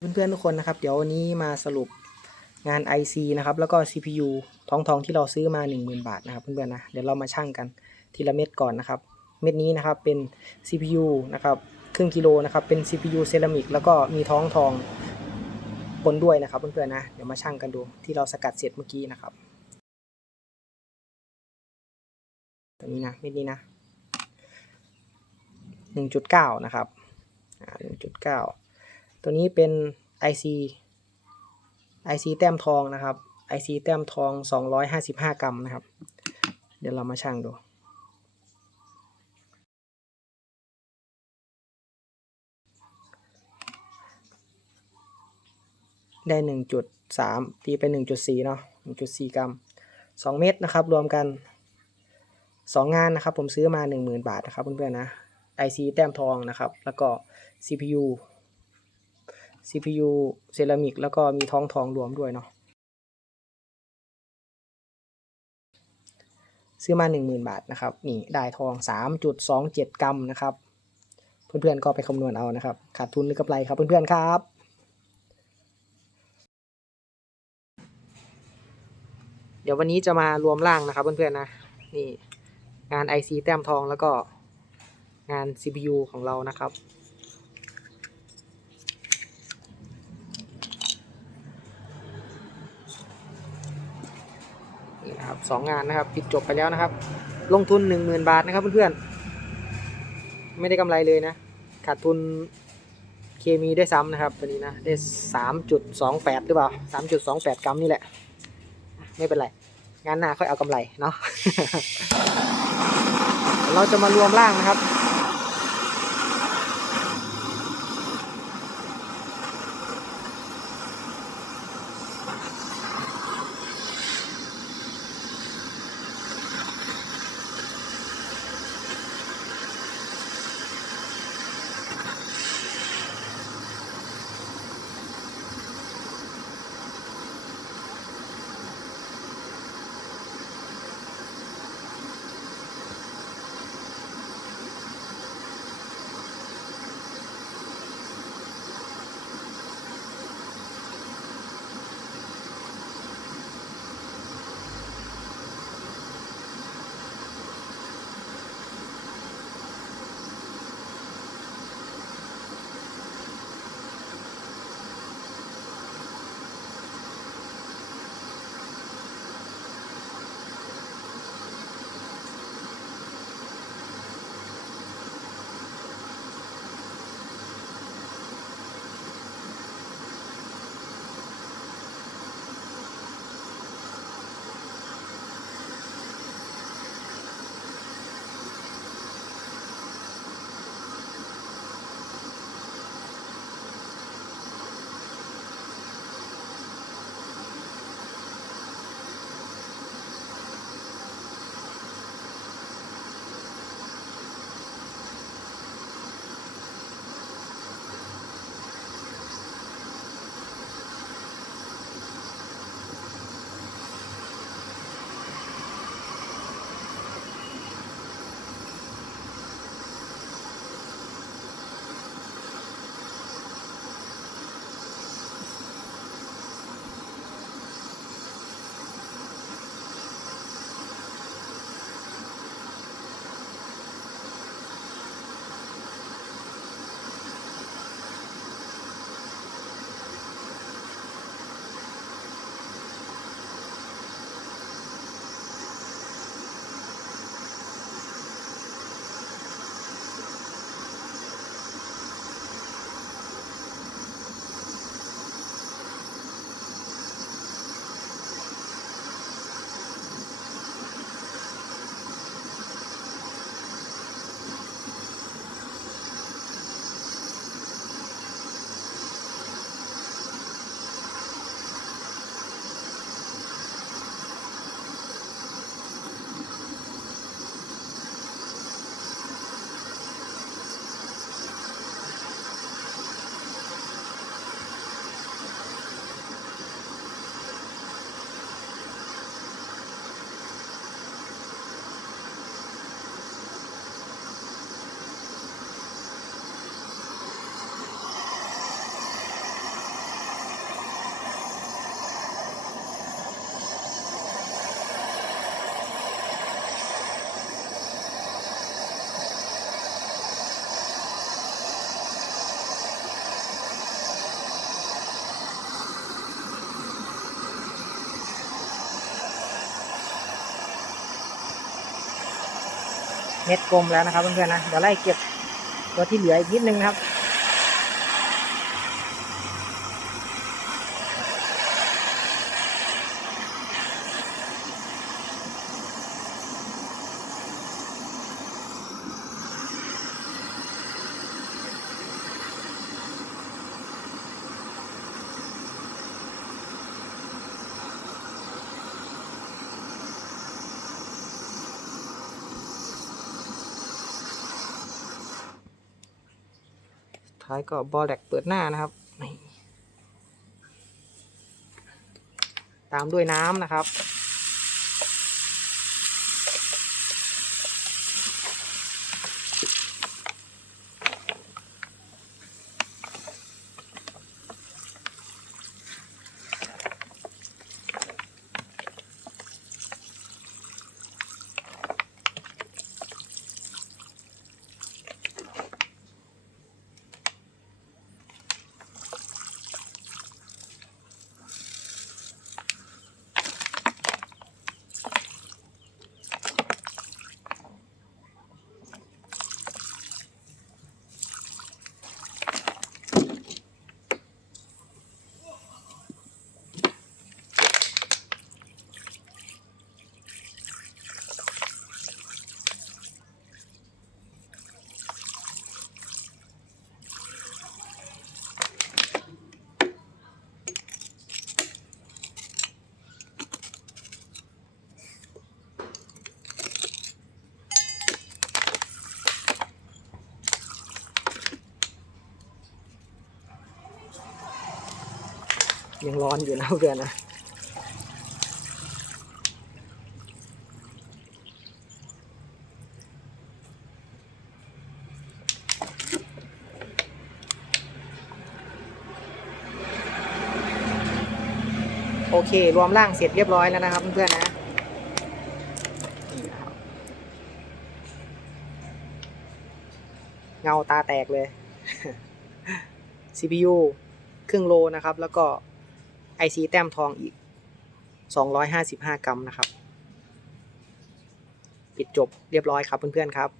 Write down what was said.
เพื่อนๆทุกคนนะครับ เดี๋ยววันนี้มาสรุปงาน IC นะครับ แล้วก็ CPU ทองทองที่เราซื้อมา 10,000 บาทนะครับเพื่อนๆนะ เดี๋ยวเรามาชั่งกันทีละเม็ดก่อนนะครับ เม็ดนี้นะครับเป็น CPU นะครับครึ่งกิโลนะครับ เป็น CPU เซรามิกแล้วก็มีท้องทองปนด้วยนะครับเพื่อนๆนะ เดี๋ยวมาชั่งกันดูที่เราสกัดเสร็จเมื่อกี้นะครับ ตัวนี้นะเม็ดนี้นะ 1.9 นะครับอ่า1.9 ตัวนี้เป็น IC IC แต้มทองนะครับ IC แต้มทอง 255 กรัมนะครับ เดี๋ยวเรามาชั่งดูได้ 1.3 ตีไป 1.4 เนาะ 1.4 กรัม 2 เม็ดนะครับ รวมกัน 2 งานนะครับ ผมซื้อมา 10,000 บาทนะครับเพื่อนๆนะ IC แต้มทองนะครับ แล้วก็ CPU CPU เซรามิกแล้วก็มีท้องทองรวมด้วยเนาะซื้อมา 10,000 บาทนะครับนี่ได้ทอง 3.27 กรัมนะครับ เพื่อนๆก็ไปคำนวณเอานะครับ ขาดทุนหรือกำไรครับเพื่อนๆครับเดี๋ยววันนี้จะมารวมร่างนะครับเพื่อนๆนะนี่งาน IC แต้มทองแล้วก็งาน CPU ของเรานะครับ นะครับสองงานนะครับปิดจบไปแล้วนะครับ ลงทุน 10,000 บาทนะครับเพื่อนๆไม่ได้กำไรเลยนะ ขาดทุนเคมีได้ซ้ำนะครับตัวนี้นะได้ 3.28 หรือเปล่า 3.28 กรัมนี่แหละ ไม่เป็นไร งานหน้าค่อยเอากำไรเนาะเราจะมารวมร่างนะครับ ม็ดกลมแล้วนะครับเพื่อนๆนะเดี๋ยวไล่เก็บตัวที่เหลืออีกนิดนึงนะครับ ท้ายก็บอลแลกเปิดหน้านะครับ ตามด้วยน้ำนะครับ ยังร้อนอยู่นะเพื่อนนะโอเค รวมร่างเสร็จเรียบร้อยแล้วนะครับเพื่อนๆนะเงาตาแตกเลย CPU ครึ่งโลนะครับ แล้วก็ IC แต้มทองอีก 255 กรัมนะครับ ปิดจบเรียบร้อยครับเพื่อนๆครับ